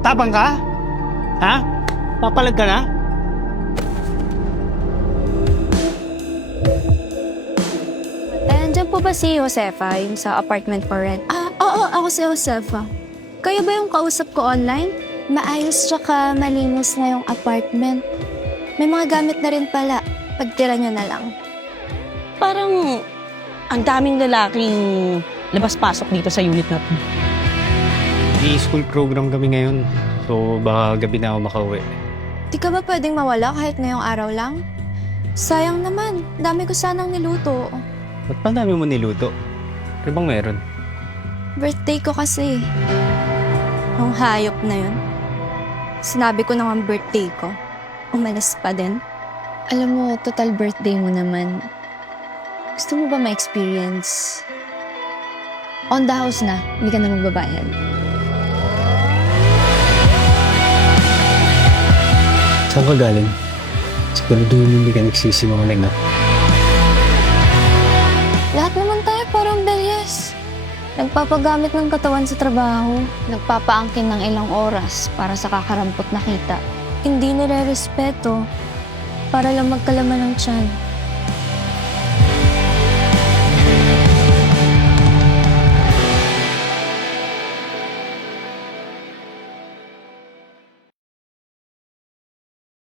Tapang ka? Ha? Papalag ka na? Nandiyan po ba si Josefa, yung sa apartment for rent? Oo, ako si Josefa. Kayo ba yung kausap ko online? Maayos tsaka malinis na yung apartment. May mga gamit na rin pala. Pagtira nyo na lang. Parang ang daming lalaking labas-pasok dito sa unit na to. I-school program kami ngayon. So baka gabi na ako makauwi. Di ka ba pwedeng mawala kahit ngayong araw lang? Sayang naman. Dami ko sanang niluto. Ba't pa dami mo niluto? Ano bang meron? Birthday ko kasi. Yung hayop na yun. Sinabi ko naman birthday ko. Umalis pa din. Alam mo, total birthday mo naman. Gusto mo ba ma-experience? On the house na, hindi ka na magbabayad. Saan ka galing? Siguraduhin hindi ka nagsisinungaling na. Lahat naman tayo parang belyes. Nagpapagamit ng katawan sa trabaho. Nagpapaangkin ng ilang oras para sa kakarampot na kita. Hindi nire-respeto para lang magkalaman ng tiyan.